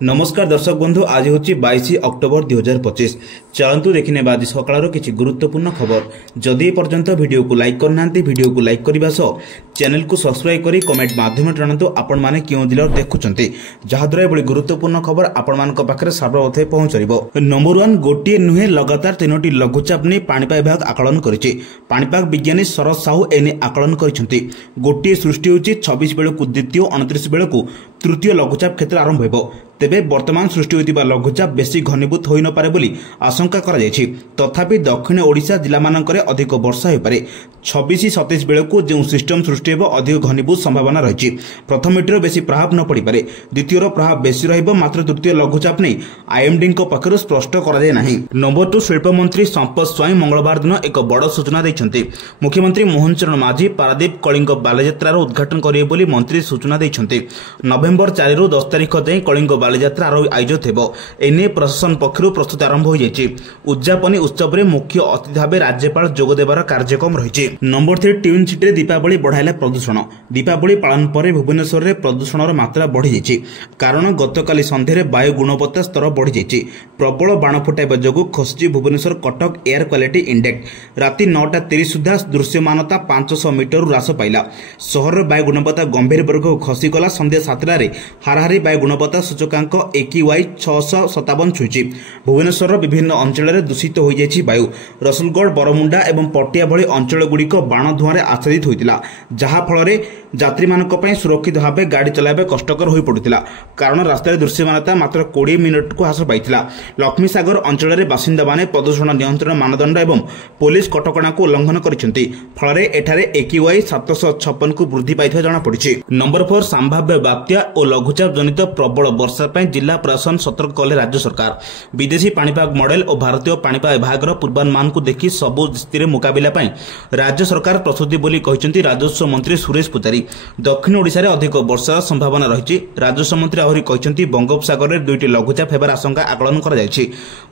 नमस्कार दर्शक बंधु आज हूँ 22 अक्टोबर 2025। चलतु देखने आज सकाळ किसी गुरुत्वपूर्ण खबर। जदि पर्यंत वीडियो को लाइक करना वीडियो को लाइक करने सह चैनल को सब्सक्राइब करी कमेंट माध्यम जनातु आपण मैंने क्यों जिला देखुंट जहाद्वारा एभली गुरुत्वपूर्ण खबर आपण मान पाखे सर्वप्रथम पहुंच। नंबर 1 गोटे नुहे लगातार 3टी लघुचाप नहीं पाणीपाग विभाग आकलन करिछि। पाणीपाग विज्ञानी शरद साहू एने आकलन करिसेंति। गोटे सृष्टि होछि 26 बेलू द्वितीय 29 बेलू तृतीय लघुचाप क्षेत्र आरंभ होइबो। तेबे वर्तमान सृष्टि होइतिबा लघुचाप बेसी घनीभूत होई न पारे बोली आशंका करा जायछि। तथापि दक्षिण ओडिशा जिला मानकरे अधिक वर्षा होई पारे। 26-27 बेलू जो सिस्टम सृष्टि होइबो अधिक घनीभूत संभावना रहिछि। प्रथमटिर बेसी प्रभाव न पड़ी पारे, द्वितीयर प्रभाव बेसी रहिबो। मात्र तृतीय लघुचाप नै आईएमडी को पक्षरु स्पष्ट करा जाय नाही। नंबर 2 शिल्प मंत्री संपत स्वाई मंगलवार दिन एक बड़ सूचना दैछन्ति। मुख्यमंत्री मोहन चरण माझी पारादीप कलिंग बालीयात्रार उद्घाटन करिवे बोली मंत्री सूचना दैछन्ति। नवेम्बर 4 रु 10 तारिख जाए कलिंग बालीयात्रा आयोजित हेबो। एने प्रशासन पक्षरु प्रस्तुति आरंभ हो जायछि। उद्यापनी उत्सव रे मुख्य अतिथि भाबे राज्यपाल जोग देबार कार्यक्रम रहिछि। नंबर 3 ट्विन सिटी दीपावली बढ़ाइला प्रदूषण। दीपावली पालन पर भुवनेश्वर रे प्रदूषणर मात्रा बढ़ी जायछि। कारण गतकाली संध्यारे वायु गुणवत्ता स्तर बढ़ी जायछि। प्रबल बाण फुटाइबा जोगु खसिछि Bhubaneswar Cuttack air quality index. राति 9:30 सुधा दृश्यमानता 500 मीटर ह्रास पाइला। सहर वायु गुणवत्ता गंभीर वर्ग खसीगला। संध्या 7 हाराहारी वायु गुणवत्ता सूचकांक AQI 657 छुईछि। भुवनेश्वर विभिन्न अंचल में दूषित हो जायछि वायु। रसुलगढ़, बरमुंडा एवं पटिया भली अंचल गुड़िक बाण धुआं आच्छादित होइतिला, जहा फल यात्री मानक पई सुरक्षित भाव गाड़ी चलाइबा कष्टकर हो पड़ुतिला। कारण रास्तार दृश्यमानता मात्र 20 मिनिट को ह्रास पाइतिला। लक्ष्मीसागर अंचल में बासिंदा माने प्रदूषण नियंत्रण मानदंड एवं पुलिस कटकणा को उल्लंघन करिसेंति। फल एठारे AQI 756 को वृद्धि पाइथिबा जणा पड़िछि। नंबर 4 संभाव्य बात्या और लघुचाप जनित प्रबल वर्षा पर जिला प्रशासन सतर्क कले राज्य सरकार। विदेशी पाणीपाग मॉडल और भारतीय पाणीपाग विभाग पूर्वानुमान को देखि सबु स्थिति मुकाबिला पर राज्य सरकार प्रस्तुति बोली कहिसेंति राजस्व मंत्री सुरेश पुजारी। दक्षिण ओडिशा रे अधिक वर्षार संभावना रहिछि। राजस्व मंत्री आहुरी कहिसेंति बंगोपसागर रे 2टी लघुचाप हेबार आशंका आकलन करा जायछि।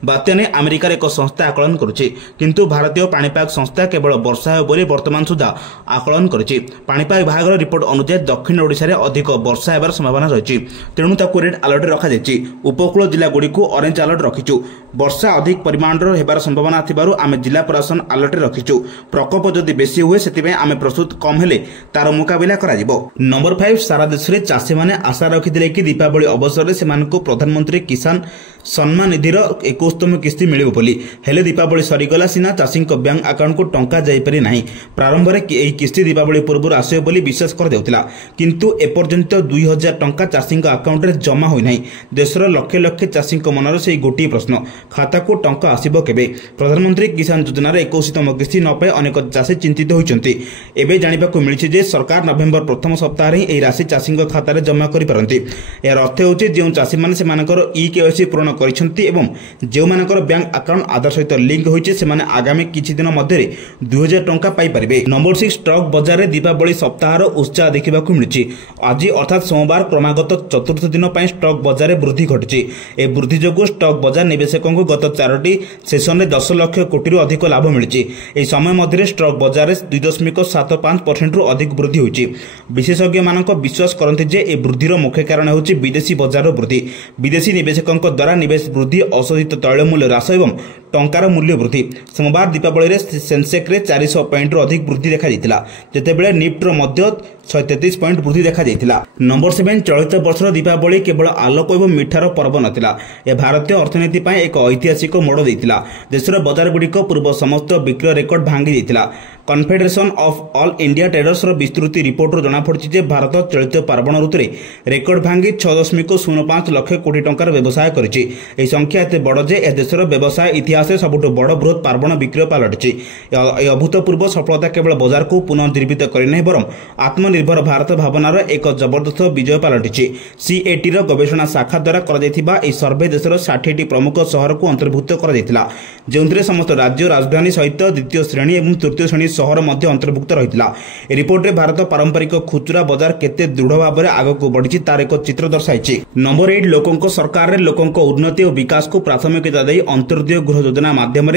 बात्या ने अमेरिकार एक संस्था आकलन करुछि, किंतु भारतीय पाणीपाग संस्था केवल वर्षा हो बोली वर्तमान सुधा आकलन करिछि। पाणीपाग विभाग रिपोर्ट अनुसार दक्षिण ओडिशा रे अधिक वर्षा हेबार संभावना रहिछि। तेणु ताकू रेड अलर्ट रखा जायछि। उपकूल जिला गुड़ी को ऑरेंज अलर्ट रखिछु। वर्षा अधिक परिमाण हेबार संभावना थिबारु आमे जिला प्रशासन अलर्ट रखिछु। प्रकोप जदि बेसी हुए सेतिबे आमे प्रस्तुत कम हेले तार मुकाबिला करा जिवो। नंबर 5 सारा देश रे चाषी माने आशा रखिथिले कि दीपावली अवसर रे सेमानकु प्रधानमंत्री किसान सम्मान निधिर 21तम किस्ती मिलिबो बोली। हेले दीपावली सरीगला सिना चाषी बैंक अकाउंट को टंका जाई पारि नाही। प्रारंभ रे एही किस्ती दीपावली पूर्व आसे बोली विश्वास कर देउतिला, किंतु एपर्यंत 2000 टंका चाषी अकाउंट रे जमा होई नाही। देशर लक्ष लक्ष चाषी मनर से गोटे प्रश्न, खाता को टंका आसिबो केबे? प्रधानमंत्री किसान योजना 21तम किस्ती न पाए अनेक चाषी चिंतित होइचंती। एबे जानिबाकू मिलिछि जे सरकार नवेम्बर प्रथम सप्ताह रे एही राशि चाषी खाता जमा करि पारंती। यार अर्थ होछि जे चाषी माने सेमानकर EKYC पूर्ण करिसंती एवं जे मानकर बैंक अकाउंट आधार सहित लिंक होइछि सेमाने आगामी किछि दिन मध्ये 2000 टंका पाई परिबे। नंबर 6 स्टॉक बाजार रे दीपावली सप्ताहर उत्साह देखिबाकू मिलिछि। आज अर्थात सोमवार क्रमागत चतुर्थ दिन पर स्टॉक बाजार में वृद्धि घटी। ए वृद्धि जो स्टॉक बाजार निवेशकों को गत 4टी सेशन में 10 लाख कोटी अधिक लाभ मिली। यह समय मध्य स्टॉक बाजार 2.75% रु अधिक वृद्धि होती। विशेषज्ञ मान विश्वास करते जे ए वृद्धिर मुख्य कारण होची विदेशी बाजार वृद्धि। विदेशी निवेशकों द्वारा निवेश वृद्धि, अशोधित तैल मूल्य ह्रास एवं टंकार मूल्य वृद्धि। सोमवार दीपावली रे सेंसेक्स रे 400 पॉइंट रु अधिक वृद्धि देखा जायतिला, जेतेबेले निफ्टी मध्य 133 पॉइंट वृद्धि देखा जायतिला। नंबर 7 चलित वर्षर दीपावली केवल आलोक एवं मिठार पर्व नथिला, ए भारतीय अर्थनीति पाए एक ऐतिहासिक मोड़ देइतिला। देशर बाजार गुड़िक पूर्व समस्त बिक्रय रेकर्ड भांगी देइतिला। Confederation of all India traders विस्तृत रिपोर्ट जना पड़ी जे भारत चलित पार्वण ऋतु में रेकर्ड भांगी 6.05 लाख कोटी टंकार व्यवसाय करिछि। एही संख्या एते बड़ जे ए देशर व्यवसाय इतिहास में सबुठ बड़ बृहत पार्वण विक्रय पलटिछि। यह अभूतपूर्व सफलता केवल बाजार को पुनर्जीवित करने बरं आत्मनिर्भर भारत भावनार एक जबरदस्त विजय पलटिछि। CAT ର गवेषणा शाखा द्वारा करा सर्वे देशर 60टी प्रमुख सहर को अंतर्भुक्त करा, जो समस्त राज्य राजधानी सहित द्वितीय श्रेणी और तृतीय श्रेणी सहर मध्य अंतर्भुक्त रहितला। रिपोर्ट रे भारत पारंपरिक खुचरा बाजार केते दृढ़ भाव में आग को बढ़ी तार एक चित्र दर्शाई। नंबर 8 लोकों सरकार रे लोकों उन्नति और विकास को प्राथमिकता दे अंत्योदय गृह योजना माध्यम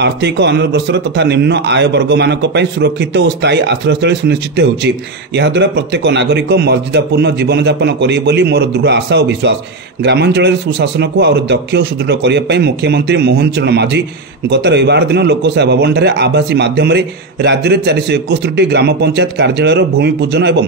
आर्थिक अनग्रसर तथा निम्न आय वर्ग मानक सुरक्षित और स्थायी आश्रयस्थली सुनिश्चित होउछि। ଏହାଦ୍ୱାରା ପ୍ରତ୍ୟେକ ନାଗରିକ ମର୍ଯ୍ୟାଦାପୂର୍ଣ୍ଣ ଜୀବନଯାପନ କରିବେ ବୋଲି ମୋର ଦୃଢ଼ ଆଶା ଓ ବିଶ୍ୱାସ। ଗ୍ରାମାଞ୍ଚଳରେ ସୁଶାସନକୁ ଆହୁରି ଦକ୍ଷ ଓ ସୁଦୃଢ଼ କରିବା ପାଇଁ ମୁଖ୍ୟମନ୍ତ୍ରୀ ମୋହନ ଚରଣ ମାଝୀ ଗତ ରବିବାର ଦିନ ଲୋକସେବା ଭବନଠାରେ ଆଭାସୀ ମାଧ୍ୟମରେ ରାଜ୍ୟରେ 471ଟି ଗ୍ରାମ ପଞ୍ଚାୟତ କାର୍ଯ୍ୟାଳୟର ଭୂମି ପୂଜନ ଏବଂ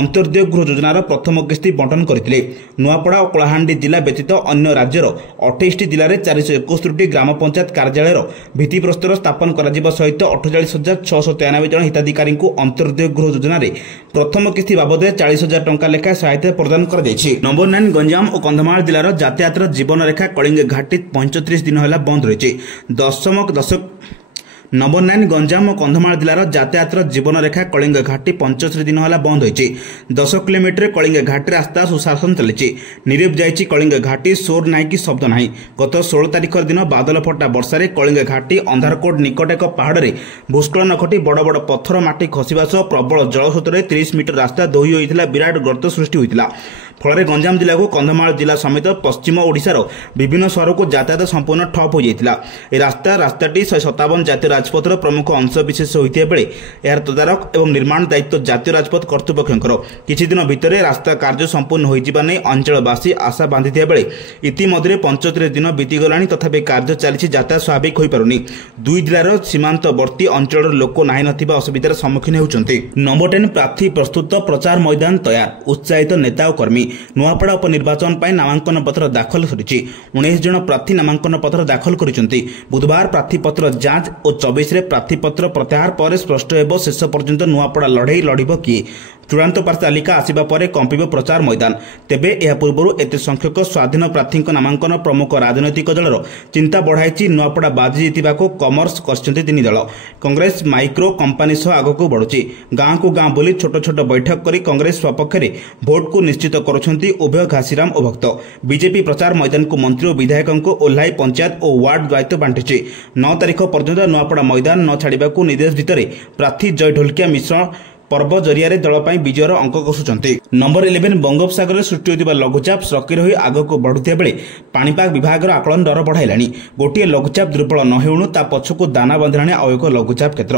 ଅନ୍ତର୍ଦ୍ଦୟ ଗୃହ ଯୋଜନାର ପ୍ରଥମ କିସ୍ତି ବଣ୍ଟନ କରିଥିଲେ। ନୂଆପଡ଼ା ଓ କଳାହାଣ୍ଡି ଜିଲ୍ଲା ବ୍ୟତୀତ ଅନ୍ୟ ରାଜ୍ୟର 28ଟି ଜିଲ୍ଲାରେ 471ଟି ଗ୍ରାମ ପଞ୍ଚାୟତ କାର୍ଯ୍ୟାଳୟର ଭିତ୍ତିପ୍ରସ୍ତର ସ୍ଥାପନ କରାଯିବା ସହିତ 48,693 ଜଣ ହିତାଧିକାରୀଙ୍କୁ ଅନ୍ତର୍ଦ୍ଦୟ ଗୃହ ଯୋଜନାରେ ପ୍ରଥମ କିସ୍ତି ବାବଦରେ 40,000 ଟଙ୍କା ଲେଖାଏଁ ସହାୟତା ପ୍ରଦାନ କରାଯାଇଛି। ନମ୍ବର 9 ଗଞ୍ଜାମ ଓ କନ୍ଧମାଳ ଜିଲ୍ଲାର ଯାତାୟାତର ଜୀବନରେଖା କଳିଙ୍ଗ ଘାଟି 35 ଦିନ ହେଲା ବନ୍ଦ ରହିଛି। ନମ୍ବର 9 ଗଞ୍ଜାମ ଓ କନ୍ଧମାଳ ଜିଲ୍ଲାର ଯାତାୟାତର ଜୀବନରେଖା କଳିଙ୍ଗ ଘାଟି 75 ଦିନ ହେଲା ବନ୍ଦ ହୋଇଛି। 10 କିଲୋମିଟର କଳିଙ୍ଗ ଘାଟି ରାସ୍ତା ସୁଶାସନ ଚାଲିଛି। ନିରବ ଯାଇଛି କଳିଙ୍ଗ ଘାଟି, ସୋର ନାହିଁ କି ଶବ୍ଦ ନାହିଁ। ଗତ 16 ତାରିଖ ଦିନ ବାଦଲ ଫଟା ବର୍ଷାରେ କଳିଙ୍ଗ ଘାଟି ଅନ୍ଧାରକୋଟ ନିକଟ ଏକ ପାହାଡ଼ରେ ଭୂସ୍ଖଳନ ଘଟି ବଡ଼ ବଡ଼ ପଥର ମାଟି ଖସିବା ସହ ପ୍ରବଳ ଜଳସ୍ରୋତରେ 30 ମିଟର ରାସ୍ତା ଧୋଇ ହୋଇଥିଲା, ବିରାଟ ଗର୍ତ୍ତ ସୃଷ୍ଟି ହୋଇଥିଲା। ଫଳରେ ଗଞ୍ଜାମ ଜିଲ୍ଲାକୁ କନ୍ଧମାଳ ଜିଲ୍ଲା ସମେତ ପଶ୍ଚିମ ଓଡ଼ିଶାର ବିଭିନ୍ନ ସହରକୁ ଯାତାୟାତ ସମ୍ପୂର୍ଣ୍ଣ ଠପ୍ ହୋଇଯାଇଥିଲା। ଏହି ରାସ୍ତାଟି 157 ଜାତୀୟ ରାଜପଥର ପ୍ରମୁଖ ଅଂଶବିଶେଷ ହୋଇଥିବା ବେଳେ ଏହାର ତଦାରଖ ଏବଂ ନିର୍ମାଣ ଦାୟିତ୍ୱ ଜାତୀୟ ରାଜପଥ କର୍ତ୍ତୃପକ୍ଷଙ୍କର। କିଛି ଦିନ ଭିତରେ ରାସ୍ତା କାର୍ଯ୍ୟ ସମ୍ପୂର୍ଣ୍ଣ ହୋଇଯିବା ନେଇ ଅଞ୍ଚଳବାସୀ ଆଶା ବାନ୍ଧିଥିବା ବେଳେ ଇତିମଧ୍ୟରେ 75 ଦିନ ବିତିଗଲାଣି, ତଥାପି କାର୍ଯ୍ୟ ଚାଲିଛି, ଯାତାୟାତ ସ୍ୱାଭାବିକ ହୋଇପାରୁନି। ଦୁଇ ଜିଲ୍ଲାର ସୀମାନ୍ତବର୍ତ୍ତୀ ଅଞ୍ଚଳର ଲୋକ ନାହିଁ ନଥିବା ଅସୁବିଧାର ସମ୍ମୁଖୀନ ହେଉଛନ୍ତି। ନମ୍ବର 10 ପ୍ରାର୍ଥୀ ପ୍ରସ୍ତୁତ, ପ୍ରଚାର ମଇଦାନ ତୟାର, ଉତ୍ସାହିତ ନେତା ଓ କର୍ମୀ। ନୂଆପଡ଼ା ଉପନିର୍ବାଚନ ପାଇଁ ନାମାଙ୍କନ ପତ୍ର ଦାଖଲ ସରିଛି। 19 ଜଣ ପ୍ରାର୍ଥୀ ନାମାଙ୍କନ ପତ୍ର ଦାଖଲ କରିଛନ୍ତି। ବୁଧବାର ପ୍ରାର୍ଥୀପତ୍ର ଯାଞ୍ଚ ଓ 24ରେ ପ୍ରାର୍ଥୀପତ୍ର ପ୍ରତ୍ୟାହାର ପରେ ସ୍ପଷ୍ଟ ହେବ ଶେଷ ପର୍ଯ୍ୟନ୍ତ ନୂଆପଡ଼ା ଲଢ଼େଇ ଲଢ଼ିବ କିଏ। ଚୂଡ଼ାନ୍ତ ପ୍ରାର୍ଥୀ ତାଲିକା ଆସିବା ପରେ କମ୍ପିବ ପ୍ରଚାର ମଇଦାନ। ତେବେ ଏହା ପୂର୍ବରୁ ଏତେ ସଂଖ୍ୟକ ସ୍ୱାଧୀନ ପ୍ରାର୍ଥୀଙ୍କ ନାମାଙ୍କନ ପ୍ରମୁଖ ରାଜନୈତିକ ଦଳର ଚିନ୍ତା ବଢ଼ାଇଛି। ନୂଆପଡ଼ା ବାଜି ଜିତିବାକୁ କମର୍ସ କରିଛନ୍ତି ତିନି ଦଳ। କଂଗ୍ରେସ ମାଇକ୍ରୋ କମ୍ପାନୀ ସହ ଆଗକୁ ବଢ଼ୁଛି। ଗାଁକୁ ଗାଁ ବୁଲି ଛୋଟ ଛୋଟ ବୈଠକ କରି କଂଗ୍ରେସ ସପକ୍ଷରେ ଭୋଟକୁ ନିଶ୍ଚିତ କରୁଛନ୍ତି ଉଭୟ ଘାସିରାମ ଓ ଭକ୍ତ। ବିଜେପି ପ୍ରଚାର ମଇଦାନକୁ ମନ୍ତ୍ରୀ ଓ ବିଧାୟକଙ୍କୁ ଓହ୍ଲାଇ ପଞ୍ଚାୟତ ଓ ୱାର୍ଡ ଦାୟିତ୍ୱ ବାଣ୍ଟିଛି। 9 ତାରିଖ ପର୍ଯ୍ୟନ୍ତ ନୂଆପଡ଼ା ମଇଦାନ ନ ଛାଡ଼ିବାକୁ ନିର୍ଦ୍ଦେଶ ଭିତରେ ପ୍ରାର୍ଥୀ ଜୟ ଢୋଲକିଆ ମିଶ୍ର ପର୍ବ ଜରିଆରେ ଦଳ ପାଇଁ ବିଜୟର ଅଙ୍କ କଷୁଛନ୍ତି। ନମ୍ବର 11 ବଙ୍ଗୋପସାଗରରେ ସୃଷ୍ଟି ହୋଇଥିବା ଲଘୁଚାପ ସକ୍ରିୟ ହୋଇ ଆଗକୁ ବଢ଼ୁଥିବା ବେଳେ ପାଣିପାଗ ବିଭାଗର ଆକଳନ ଡର ବଢ଼ାଇଲାଣି। ଗୋଟିଏ ଲଘୁଚାପ ଦୁର୍ବଳ ନ ହେଉଣୁ ତା ପଛକୁ ଦାନା ବାନ୍ଧିଲାଣି ଆଉ ଏକ ଲଘୁଚାପ କ୍ଷେତ୍ର।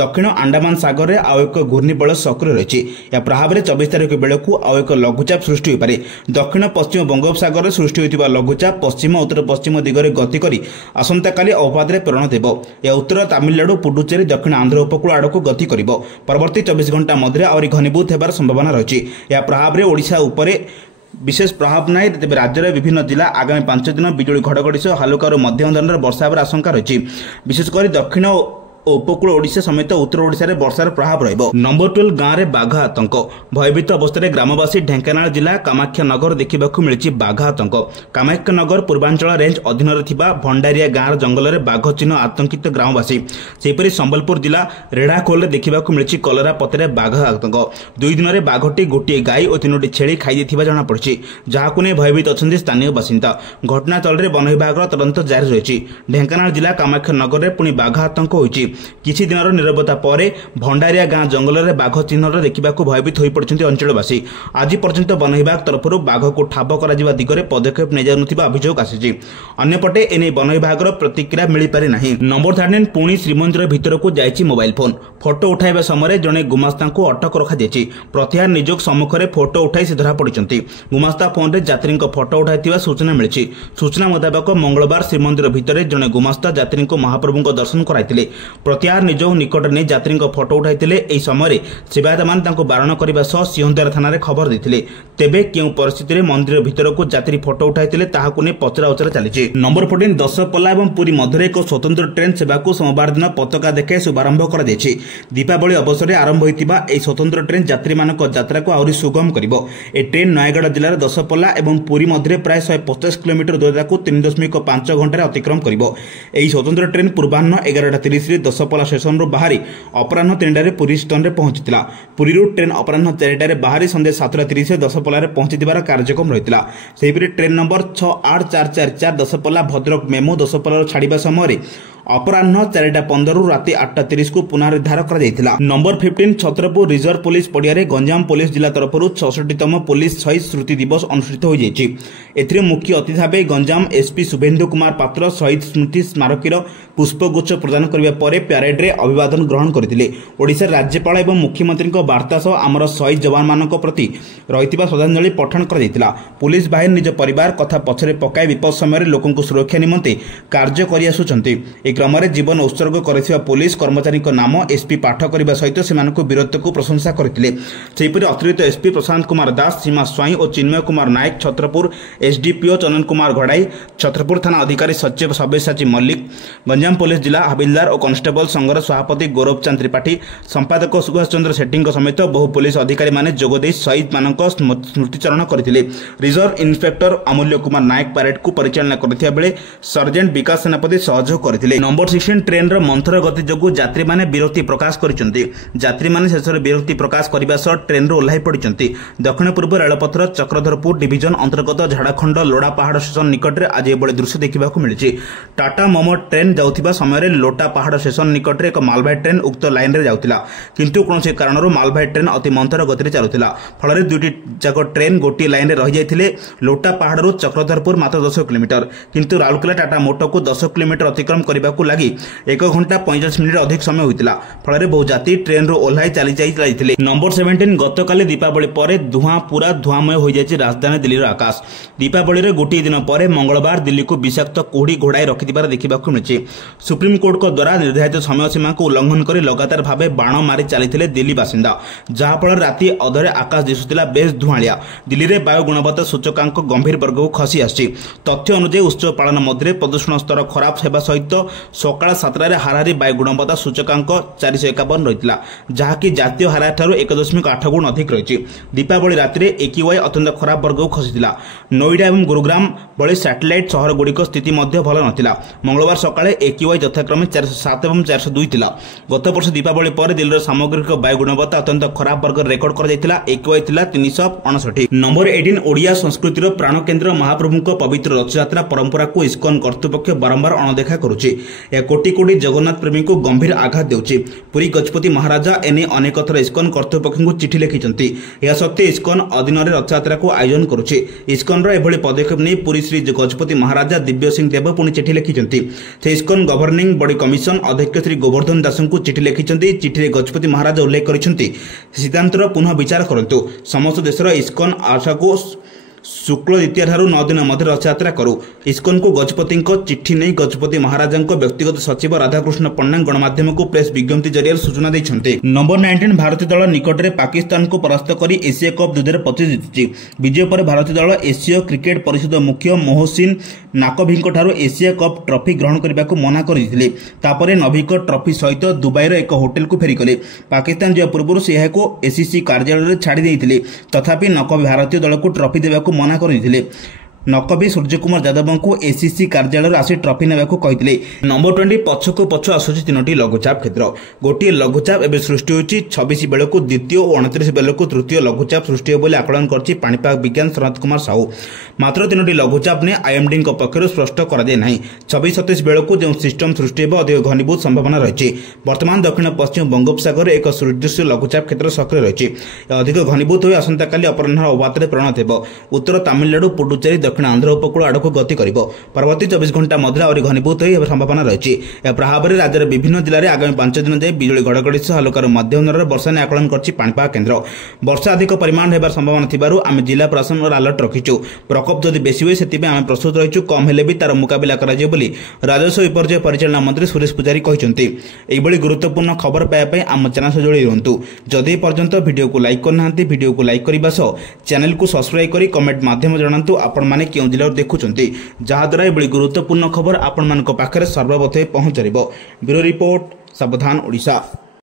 ଦକ୍ଷିଣ ଆଣ୍ଡାମାନ ସାଗରରେ ଆଉ ଏକ ଘୂର୍ଣ୍ଣିବଳୟ ସକ୍ରିୟ ରହିଛି। ଏହା ପ୍ରଭାବରେ 24 ତାରିଖ ବେଳକୁ ଆଉ ଏକ ଲଘୁଚାପ ସୃଷ୍ଟି ହୋଇପାରେ। ଦକ୍ଷିଣ ପଶ୍ଚିମ ବଙ୍ଗୋପସାଗରରେ ସୃଷ୍ଟି ହୋଇଥିବା ଲଘୁଚାପ ପଶ୍ଚିମ ଉତ୍ତର ପଶ୍ଚିମ ଦିଗରେ ଗତି କରି ଆସନ୍ତାକାଲି ଅବପାତରେ ପ୍ରେରଣ ଦେବ। ଏହା ଉତ୍ତର ତାମିଲନାଡୁ, ପୁଡୁଚେରୀ, ଦକ୍ଷିଣ ଆନ୍ଧ୍ର ଉପକୂଳ ଆଡ଼କୁ ଗତି କରିବ। ପରବର୍ତ୍ତୀ 24 ଘଣ୍ଟା ମଧ୍ୟରେ ଆହୁରି ଘନୀଭୂତ ହେବାର ସମ୍ଭାବନା ରହିଛି। ଏହା ପ୍ରଭାବରେ ଓଡ଼ିଶା ଉପରେ ବିଶେଷ ପ୍ରଭାବ ନାହିଁ। ତେବେ ରାଜ୍ୟର ବିଭିନ୍ନ ଜିଲ୍ଲା ଆଗାମୀ 5 ଦିନ ବିଜୁଳି ଘଡ଼ଘଡ଼ି ସହ ହାଲୁକାରୁ ମଧ୍ୟମ ଧରଣର ବର୍ଷା ହେବାର ଆଶଙ୍କା ରହିଛି। ବିଶେଷ କରି ଦକ୍ଷିଣ ଓ ଉପକୂଳ ଓଡ଼ିଶା ସମେତ ଉତ୍ତର ଓଡ଼ିଶାରେ ବର୍ଷାର ପ୍ରଭାବ ରହିବ। ନମ୍ବର 12 ଗାଁରେ ବାଘ ଆତଙ୍କ, ଭୟଭୀତ ଅବସ୍ଥାରେ ଗ୍ରାମବାସୀ। ଢେଙ୍କାନାଳ ଜିଲ୍ଲା କାମାକ୍ଷାନଗର ଦେଖିବାକୁ ମିଳିଛି ବାଘ ଆତଙ୍କ। କାମାକ୍ଷାନଗର ପୂର୍ବାଞ୍ଚଳ ରେଞ୍ଜ ଅଧୀନରେ ଥିବା ଭଣ୍ଡାରିଆ ଗାଁର ଜଙ୍ଗଲରେ ବାଘ ଚିହ୍ନ ଆତଙ୍କିତ ଗ୍ରାମବାସୀ। ସେହିପରି ସମ୍ବଲପୁର ଜିଲ୍ଲା ରେଢ଼ାଖୋଲରେ ଦେଖିବାକୁ ମିଳିଛି କଲରା ପତରେ ବାଘ ଆତଙ୍କ। 2 ଦିନରେ ବାଘଟି ଗୋଟିଏ ଗାଈ ଓ 3ଟି ଛେଳି ଖାଇଦେଇଥିବା ଜଣାପଡ଼ିଛି, ଯାହାକୁ ନେଇ ଭୟଭୀତ ଅଛନ୍ତି ସ୍ଥାନୀୟ ବାସିନ୍ଦା। ଘଟଣାସ୍ଥଳରେ ବନ ବିଭାଗର ତଦନ୍ତ ଜାରି ରହିଛି। ଢେଙ୍କାନାଳ ଜିଲ୍ଲା କାମାକ୍ଷାନଗରରେ ପୁଣି ବାଘ ଆତଙ୍କ ହୋଇଛି। କିଛି ଦିନର ନିରବତା ପରେ ଭଣ୍ଡାରିଆ ଗାଁ ଜଙ୍ଗଲରେ ବାଘ ଚିହ୍ନର ଦେଖିବାକୁ ଭୟଭୀତ ହୋଇପଡ଼ିଛନ୍ତି ଅଞ୍ଚଳବାସୀ। ଆଜି ପର୍ଯ୍ୟନ୍ତ ବନ ବିଭାଗ ତରଫରୁ ବାଘକୁ ଠାବ କରାଯିବା ଦିଗରେ ପଦକ୍ଷେପ ନିଆଯାଉନଥିବା ଅଭିଯୋଗ ଆସିଛି। ଅନ୍ୟପଟେ ଏନେଇ ବନ ବିଭାଗର ପ୍ରତିକ୍ରିୟା ମିଳିପାରି ନାହିଁ। ନମ୍ବର 13 ପୁଣି ଶ୍ରୀମନ୍ଦିର ଭିତରକୁ ଯାଇଛି ମୋବାଇଲ ଫୋନ୍। ଫଟୋ ଉଠାଇବା ସମୟରେ ଜଣେ ଗୁମାସ୍ତାଙ୍କୁ ଅଟକ ରଖାଯାଇଛି। ପ୍ରତିହାର ନିଯୋଗ ସମ୍ମୁଖରେ ଫଟୋ ଉଠାଇ ସେ ଧରାପଡ଼ିଛନ୍ତି। ଗୁମାସ୍ତା ଫୋନ୍ରେ ଯାତ୍ରୀଙ୍କ ଫଟୋ ଉଠାଇଥିବା ସୂଚନା ମିଳିଛି। ସୂଚନା ମୁତାବକ ମଙ୍ଗଳବାର ଶ୍ରୀମନ୍ଦିର ଭିତରେ ଜଣେ ଗୁମାସ୍ତା ଯାତ୍ରୀଙ୍କୁ ମହାପ୍ରଭୁଙ୍କ ଦର୍ଶନ କରାଇଥିଲେ। ପ୍ରତିହାର ନିଯୋଗ ନିକଟରେ ନେଇ ଯାତ୍ରୀଙ୍କ ଫଟୋ ଉଠାଇଥିଲେ। ଏହି ସମୟରେ ସେବାୟତମାନେ ତାଙ୍କୁ ବାରଣ କରିବା ସହ ସିଂହଦ୍ୱାର ଥାନାରେ ଖବର ଦେଇଥିଲେ। ତେବେ କେଉଁ ପରିସ୍ଥିତିରେ ମନ୍ଦିର ଭିତରକୁ ଯାତ୍ରୀ ଫଟୋ ଉଠାଇଥିଲେ ତାହାକୁ ନେଇ ପଚରାଉଚରା ଚାଲିଛି। ନମ୍ବର 14 ଦଶପଲ୍ଲା ଏବଂ ପୁରୀ ମଧ୍ୟରେ ଏକ ସ୍ୱତନ୍ତ୍ର ଟ୍ରେନ୍ ସେବାକୁ ସୋମବାର ଦିନ ପତାକା ଦେଖାଇ ଶୁଭାରମ୍ଭ କରାଯାଇଛି। ଦୀପାବଳି ଅବସରରେ ଆରମ୍ଭ ହୋଇଥିବା ଏହି ସ୍ୱତନ୍ତ୍ର ଟ୍ରେନ୍ ଯାତ୍ରୀମାନଙ୍କ ଯାତ୍ରାକୁ ଆହୁରି ସୁଗମ କରିବ। ଏହି ଟ୍ରେନ୍ ନୟାଗଡ଼ ଜିଲ୍ଲାର ଦଶପଲ୍ଲା ଏବଂ ପୁରୀ ମଧ୍ୟରେ ପ୍ରାୟ 150 କିଲୋମିଟର ଦୂରତାକୁ 3.5 ଘଣ୍ଟାରେ ଅତିକ୍ରମ କରିବ। ଏହି ସ୍ୱତନ୍ତ୍ର ଟ୍ରେନ୍ ପୂର୍ବାହ୍ନ 11:30ରେ ଦଶପଲ୍ଲା ଷ୍ଟେସନରୁ ବାହାରି ଅପରାହ୍ନ 3ଟାରେ ପୁରୀ ଷ୍ଟେସନରେ ପହଞ୍ଚିଥିଲା। ପୁରୀରୁ ଟ୍ରେନ୍ ଅପରାହ୍ନ 4ଟାରେ ବାହାରି ସନ୍ଧ୍ୟା 7:30ରେ ଦଶପଲ୍ଲାରେ ପହଞ୍ଚିଥିବାର କାର୍ଯ୍ୟକ୍ରମ ରହିଥିଲା। ସେହିପରି train number 68444 Dashapalla Bhadrak MEMU ଦଶପଲ୍ଲାରୁ ଛାଡ଼ିବା ସମୟରେ ଅପରାହ୍ନ 4:15ରୁ ରାତି 8:30କୁ ପୁନରୁଦ୍ଧାର କରାଯାଇଥିଲା। ନମ୍ବର 15 ଛତ୍ରପୁର ରିଜର୍ଭ ପୋଲିସ ପଡ଼ିଆରେ ଗଞ୍ଜାମ ପୋଲିସ ଜିଲ୍ଲା ତରଫରୁ 66ତମ ପୋଲିସ ଶହୀଦ ସ୍ମୃତି ଦିବସ ଅନୁଷ୍ଠିତ ହୋଇଯାଇଛି। ଏଥିରେ ମୁଖ୍ୟ ଅତିଥି ଭାବେ ଗଞ୍ଜାମ ଏସ୍ପି ଶୁଭେନ୍ଦୁ କୁମାର ପାତ୍ର ଶହୀଦ ସ୍ମୃତି ସ୍ମାରକୀର ପୁଷ୍ପଗୁଚ୍ଛ ପ୍ରଦାନ କରିବା ପରେ ପ୍ୟାରେଡ୍ରେ ଅଭିବାଦନ ଗ୍ରହଣ କରିଥିଲେ। ଓଡ଼ିଶାର ରାଜ୍ୟପାଳ ଏବଂ ମୁଖ୍ୟମନ୍ତ୍ରୀଙ୍କ ବାର୍ତ୍ତା ସହ ଆମର ଶହୀଦ ଯବାନମାନଙ୍କ ପ୍ରତି ରହିଥିବା ଶ୍ରଦ୍ଧାଞ୍ଜଳି ପଠନ କରାଯାଇଥିଲା। ପୁଲିସ ବାହିନୀ ନିଜ ପରିବାର କଥା ପଛରେ ପକାଇ ବିପଦ ସମୟରେ ଲୋକଙ୍କୁ ସୁରକ୍ଷା ନିମନ୍ତେ କାର୍ଯ୍ୟ କରିଆସୁଛନ୍ତି। ଏହି କ୍ରମରେ ଜୀବନ ଉତ୍ସର୍ଗ କରିଥିବା ପୁଲିସ କର୍ମଚାରୀଙ୍କ ନାମ ଏସ୍ପି ପାଠ କରିବା ସହିତ ସେମାନଙ୍କୁ ବୀରତ୍ୱକୁ ପ୍ରଶଂସା କରିଥିଲେ। ସେହିପରି ଅତିରିକ୍ତ ଏସ୍ପି ପ୍ରଶାନ୍ତ କୁମାର ଦାସ, ସୀମା ସ୍ୱାଇଁ ଓ ଚିନ୍ମୟ କୁମାର ନାୟକ, ଛତ୍ରପୁର ଏସ୍ଡିପିଓ ଚନ୍ଦନ କୁମାର ଘଡ଼ାଇ, ଛତ୍ରପୁର ଥାନା ଅଧିକାରୀ ସଚିବ ସବ୍ୟସାଚୀ ମଲ୍ଲିକ, ଗଞ୍ଜାମ ପୁଲିସ ଜିଲ୍ଲା ହାବିଲଦାର ଓ କନେଷ୍ଟବଳ ସଂଘର ସଭାପତି ଗୌରବ ଚାନ୍ଦ ତ୍ରିପାଠୀ, ସମ୍ପାଦକ ସୁଭାଷ ଚନ୍ଦ୍ର ସେଠୀଙ୍କ ସମେତ ବହୁ ପୁଲିସ ଅଧିକାରୀମାନେ ଯୋଗଦେଇ ଶହୀଦମାନଙ୍କ ସ୍ମୃତିଚାରଣ କରିଥିଲେ। ରିଜର୍ଭ ଇନ୍ସପେକ୍ଟର ଅମୂଲ୍ୟ କୁମାର ନାୟକ ପ୍ୟାରେଡ୍କୁ ପରିଚାଳନା କରିଥିବା ବେଳେ ସର୍ଜେଣ୍ଟ ବିକାଶ ସେନାପତି ସହଯୋଗ କରିଥିଲେ। ନମ୍ବର 16 ଟ୍ରେନ୍ର ମନ୍ଥର ଗତି ଯୋଗୁଁ ଯାତ୍ରୀମାନେ ବିରକ୍ତି ପ୍ରକାଶ କରିଛନ୍ତି। ଯାତ୍ରୀମାନେ ଶେଷରେ ବିରକ୍ତି ପ୍ରକାଶ କରିବା ସହ ଟ୍ରେନ୍ରୁ ଓହ୍ଲାଇ ପଡ଼ିଛନ୍ତି। ଦକ୍ଷିଣ ପୂର୍ବ ରେଳପଥର ଚକ୍ରଧରପୁର ଡିଭିଜନ ଅନ୍ତର୍ଗତ ଝାଡ଼ଖଣ୍ଡ ଲୋଡ଼ା ପାହାଡ଼ ଷ୍ଟେସନ ନିକଟରେ ଆଜି ଏଭଳି ଦୃଶ୍ୟ ଦେଖିବାକୁ ମିଳିଛି। ଟାଟା ମୋମୋ ଟ୍ରେନ୍ ଯାଉଥିବା ସମୟରେ ଲୋଟା ପାହାଡ଼ ଷ୍ଟେସନ ନିକଟରେ ଏକ ମାଲବାହୀ ଟ୍ରେନ୍ ଉକ୍ତ ଲାଇନ୍ରେ ଯାଉଥିଲା, କିନ୍ତୁ କୌଣସି କାରଣରୁ ମାଲବାହୀ ଟ୍ରେନ୍ ଅତି ମନ୍ଥର ଗତିରେ ଚାଲୁଥିଲା। ଫଳରେ ଦୁଇଟି ଯାକ ଟ୍ରେନ୍ ଗୋଟିଏ ଲାଇନ୍ରେ ରହିଯାଇଥିଲେ। ଲୋଟା ପାହାଡ଼ରୁ ଚକ୍ରଧରପୁର ମାତ୍ର 10 କିଲୋମିଟର, କିନ୍ତୁ ରାଉରକେଲା ଟାଟା ମୋଟୋକୁ 10 କିଲୋମିଟର ଅତିକ୍ରମ କରିବାକୁ ଲାଗି 1 ଘଣ୍ଟା 45 ମିନିଟ୍ ଅଧିକ ସମୟ ହୋଇଥିଲା। ଫଳରେ ବହୁ ଯାତ୍ରୀ ଟ୍ରେନ୍ରୁ ଓହ୍ଲାଇ ଚାଲିଯାଇଥିଲେ। ନମ୍ବର 17 ଗତକାଲି ଦୀପାବଳି ପରେ ପୁରା ଧୂଆଁମୟ ହୋଇଯାଇଛି ରାଜଧାନୀ ଦିଲ୍ଲୀର ଆକାଶ। ଦୀପାବଳିର ଗୋଟିଏ ଦିନ ପରେ ମଙ୍ଗଳବାର ଦିଲ୍ଲୀକୁ ବିଷାକ୍ତ କୁହୁଡ଼ି ଘୋଡ଼ାଇ ରଖିଥିବାର ଦେଖିବାକୁ ମିଳିଛି। ସୁପ୍ରିମକୋର୍ଟଙ୍କ ଦ୍ୱାରା ନିର୍ଦ୍ଧାରିତ ସମୟସୀମାକୁ ଉଲ୍ଲଂଘନ କରି ଲଗାତାର ଭାବେ ବାଣ ମାରି ଚାଲିଥିଲେ ଦିଲ୍ଲୀ ବାସିନ୍ଦା, ଯାହାଫଳରେ ରାତି ଅଧରେ ଆକାଶ ଦିଶୁଥିଲା ବେଶ୍ ଧୂଆଁଳିଆ। ଦିଲ୍ଲୀରେ ବାୟୁ ଗୁଣବତ୍ତା ସୂଚକାଙ୍କ ଗମ୍ଭୀର ବର୍ଗକୁ ଖସି ଆସିଛି। ତଥ୍ୟ ଅନୁଯାୟୀ ଉତ୍ସବ ପାଳନ ମଧ୍ୟରେ ପ୍ରଦୂଷଣ ସ୍ତର ଖରାପ ହେବା ସହିତ ସକାଳ 7ଟାରେ ହାରାହାରି ବାୟୁ ଗୁଣବତ୍ତା ସୂଚକାଙ୍କ 451 ରହିଥିଲା, ଯାହାକି ଜାତୀୟ ହାରାହାରିଠାରୁ 1.8 ଗୁଣ ଅଧିକ ରହିଛି। ଦୀପାବଳି ରାତିରେ AQI ଅତ୍ୟନ୍ତ ଖରାପ ବର୍ଗକୁ ଖସିଥିଲା। ନୋଇଡା ଏବଂ ଗୁରୁଗ୍ରାମ ଭଳି ସ୍ୟାଟେଲାଇଟ୍ ସହରଗୁଡ଼ିକ ସ୍ଥିତି ମଧ୍ୟ ଭଲ ନଥିଲା। ମଙ୍ଗଳବାର ସକାଳେ AQI ଯଥାକ୍ରମେ 407 ଏବଂ 402 ଥିଲା। ଗତବର୍ଷ ଦୀପାବଳି ପରେ ଦିଲ୍ଲୀର ସାମଗ୍ରିକ ବାୟୁ ଗୁଣବତ୍ତା ଅତ୍ୟନ୍ତ ଖରାପ ବର୍ଗରେ ରେକର୍ଡ କରାଯାଇଥିଲା। AQI ଥିଲା 359। ନମ୍ବର 18 ଓଡ଼ିଆ ସଂସ୍କୃତିର ପ୍ରାଣକେନ୍ଦ୍ର ମହାପ୍ରଭୁଙ୍କ ପବିତ୍ର ରଥଯାତ୍ରା ପରମ୍ପରାକୁ ଇସ୍କନ କର୍ତ୍ତୃପକ୍ଷ ବାରମ୍ବାର ଅଣଦେଖା କରୁଛି। ଏହା କୋଟି କୋଟି ଜଗନ୍ନାଥ ପ୍ରେମୀଙ୍କୁ ଗମ୍ଭୀର ଆଘାତ ଦେଉଛି। ପୁରୀ ଗଜପତି ମହାରାଜା ଏନେଇ ଅନେକ ଥର ଇସ୍କନ କର୍ତ୍ତୃପକ୍ଷଙ୍କୁ ଚିଠି ଲେଖିଛନ୍ତି। ଏହା ସତ୍ତ୍ୱେ ଇସ୍କନ ଅଧୀନରେ ରଥଯାତ୍ରାକୁ ଆୟୋଜନ କରୁଛି। ଇସ୍କନର ଏଭଳି ପଦକ୍ଷେପ ନେଇ ପୁରୀ ଶ୍ରୀ ଗଜପତି ମହାରାଜା ଦିବ୍ୟ ସିଂ ଦେବ ପୁଣି ଚିଠି ଲେଖିଛନ୍ତି। ସେ ଇସ୍କନ ଗଭର୍ଣ୍ଣିଂ ବଡି କମିଶନ ଅଧ୍ୟକ୍ଷ ଶ୍ରୀ ଗୋବର୍ଦ୍ଧନ ଦାସଙ୍କୁ ଚିଠି ଲେଖିଛନ୍ତି। ଚିଠିରେ ଗଜପତି ମହାରାଜା ଉଲ୍ଲେଖ କରିଛନ୍ତି, ସିଦ୍ଧାନ୍ତର ପୁନଃ ବିଚାର କରନ୍ତୁ। ସମସ୍ତ ଦେଶର ଇସ୍କନ ଆଶାକୁ ଶୁକ୍ଳ ଦ୍ୱିତୀୟା ଠାରୁ 9 ଦିନ ମଧ୍ୟରେ ରଥଯାତ୍ରା କରୁ। ଇସ୍କନକୁ ଗଜପତିଙ୍କ ଚିଠି ନେଇ ଗଜପତି ମହାରାଜାଙ୍କ ବ୍ୟକ୍ତିଗତ ସଚିବ ରାଧାକୃଷ୍ଣ ପଣ୍ଡା ଗଣମାଧ୍ୟମକୁ ପ୍ରେସ୍ ବିଜ୍ଞପ୍ତି ଜରିଆରେ ସୂଚନା ଦେଇଛନ୍ତି। ନମ୍ବର 19 ଭାରତୀୟ ଦଳ ନିକଟରେ ପାକିସ୍ତାନକୁ ପରାସ୍ତ କରି ଏସିଆ କପ୍ 2025 ଜିତିଛି। ବିଜୟ ପରେ ଭାରତୀୟ ଦଳ ଏସୀୟ କ୍ରିକେଟ ପରିଷଦ ମୁଖ୍ୟ ମୋହସିନ ନାକଭିଙ୍କଠାରୁ ଏସିଆ କପ୍ ଟ୍ରଫି ଗ୍ରହଣ କରିବାକୁ ମନା କରିଥିଲେ। ତାପରେ ନଭିଙ୍କ ଟ୍ରଫି ସହିତ ଦୁବାଇର ଏକ ହୋଟେଲକୁ ଫେରିଗଲେ। ପାକିସ୍ତାନ ଯିବା ପୂର୍ବରୁ ସେ ଏହାକୁ ACC କାର୍ଯ୍ୟାଳୟରେ ଛାଡ଼ି ଦେଇଥିଲେ। ତଥାପି ନକଭି ଭାରତୀୟ ଦଳକୁ ଟ୍ରଫି ଦେବାକୁ ମନା କରିଥିଲେ। ନକଭି ସୂର୍ଯ୍ୟକୁମାର ଯାଦବଙ୍କୁ ACC କାର୍ଯ୍ୟାଳୟରୁ ଆସି ଟ୍ରଫି ନେବାକୁ କହିଥିଲେ। ନମ୍ବର 20 ପଛକୁ ପଛ ଆସୁଛି 3ଟି ଲଘୁଚାପ କ୍ଷେତ୍ର। ଗୋଟିଏ ଲଘୁଚାପ ଏବେ ସୃଷ୍ଟି ହୋଇଛି। 26 ବେଳକୁ ଦ୍ୱିତୀୟ ଓ 29 ବେଳକୁ ତୃତୀୟ ଲଘୁଚାପ ସୃଷ୍ଟି ହେବ ବୋଲି ଆକଳନ କରିଛି ପାଣିପାଗ ବିଜ୍ଞାନ ସନତ କୁମାର ସାହୁ। ମାତ୍ର 3ଟି ଲଘୁଚାପ ନେଇ IMDଙ୍କ ପକ୍ଷରୁ ସ୍ପଷ୍ଟ କରାଯାଇ ନାହିଁ। 26-27 ବେଳକୁ ଯେଉଁ ସିଷ୍ଟମ ସୃଷ୍ଟି ହେବ ଅଧିକ ଘନୀଭୂତ ସମ୍ଭାବନା ରହିଛି। ବର୍ତ୍ତମାନ ଦକ୍ଷିଣ ପଶ୍ଚିମ ବଙ୍ଗୋପସାଗରରେ ଏକ ସୁଦୃଶ୍ୟ ଲଘୁଚାପ କ୍ଷେତ୍ର ସକ୍ରିୟ ରହିଛି। ଅଧିକ ଘନୀଭୂତ ହୋଇ ଆସନ୍ତାକାଲି ଅପରାହ୍ନ ଅବାତରେ ପରିଣତ ହେବ। ଉତ୍ତର ତାମିଲନାଡୁ ପୁଡୁଚେରୀ ଦକ୍ଷିଣ ଆନ୍ଧ୍ର ଉପକୂଳ ଆଡ଼କୁ ଗତି କରିବ। ପରବର୍ତ୍ତୀ 24 ଘଣ୍ଟା ମଧ୍ୟରେ ଆହୁରି ଘନୀଭୂତ ହୋଇ ହେବାର ସମ୍ଭାବନା ରହିଛି। ଏହା ପ୍ରଭାବରେ ରାଜ୍ୟର ବିଭିନ୍ନ ଜିଲ୍ଲାରେ ଆଗାମୀ 5 ଦିନ ଯାଏଁ ବିଜୁଳି ଘଡ଼ଘଡ଼ି ସହ ହାଲକାରୁ ମଧ୍ୟମ ଧରଣର ବର୍ଷା ନେଇ ଆକଳନ କରିଛି ପାଣିପାଗ କେନ୍ଦ୍ର। ବର୍ଷା ଅଧିକ ପରିମାଣ ହେବାର ସମ୍ଭାବନା ଥିବାରୁ ଆମେ ଜିଲ୍ଲା ପ୍ରଶାସନର ଆଲର୍ଟ ରଖିଛୁ। ପ୍ରକୋପ ଯଦି ବେଶୀ ହୁଏ ସେଥିପାଇଁ ଆମେ ପ୍ରସ୍ତୁତ ରହିଛୁ। କମ୍ ହେଲେ ବି ତାର ମୁକାବିଲା କରାଯିବ ବୋଲି ରାଜସ୍ୱ ବିପର୍ଯ୍ୟୟ ପରିଚାଳନା ମନ୍ତ୍ରୀ ସୁରେଶ ପୂଜାରୀ କହିଛନ୍ତି। ଏହିଭଳି ଗୁରୁତ୍ୱପୂର୍ଣ୍ଣ ଖବର ପାଇବା ପାଇଁ ଆମ ଚ୍ୟାନେଲ ସହ ଯୋଡ଼ି ରୁହନ୍ତୁ। ଯଦି ଏପର୍ଯ୍ୟନ୍ତ ଭିଡ଼ିଓକୁ ଲାଇକ୍ କରିନାହାନ୍ତି ଭିଡ଼ିଓକୁ ଲାଇକ୍ କରିବା ସହ ଚ୍ୟାନେଲକୁ ସବସ୍କ୍ରାଇବ୍ କରି କମେଣ୍ଟ ମାଧ୍ୟମରେ ଜଣାନ୍ତୁ ଆପଣମାନେ କେଉଁ ଜିଲ୍ଲାରୁ ଦେଖୁଛନ୍ତି, ଯାହାଦ୍ୱାରା ଏଭଳି ଗୁରୁତ୍ୱପୂର୍ଣ୍ଣ ଖବର ଆପଣମାନଙ୍କ ପାଖରେ ସର୍ବପ୍ରଥମେ ପହଞ୍ଚିପାରିବ। ବ୍ୟୁରୋ ରିପୋର୍ଟ, ସାବଧାନ ଓଡ଼ିଶା।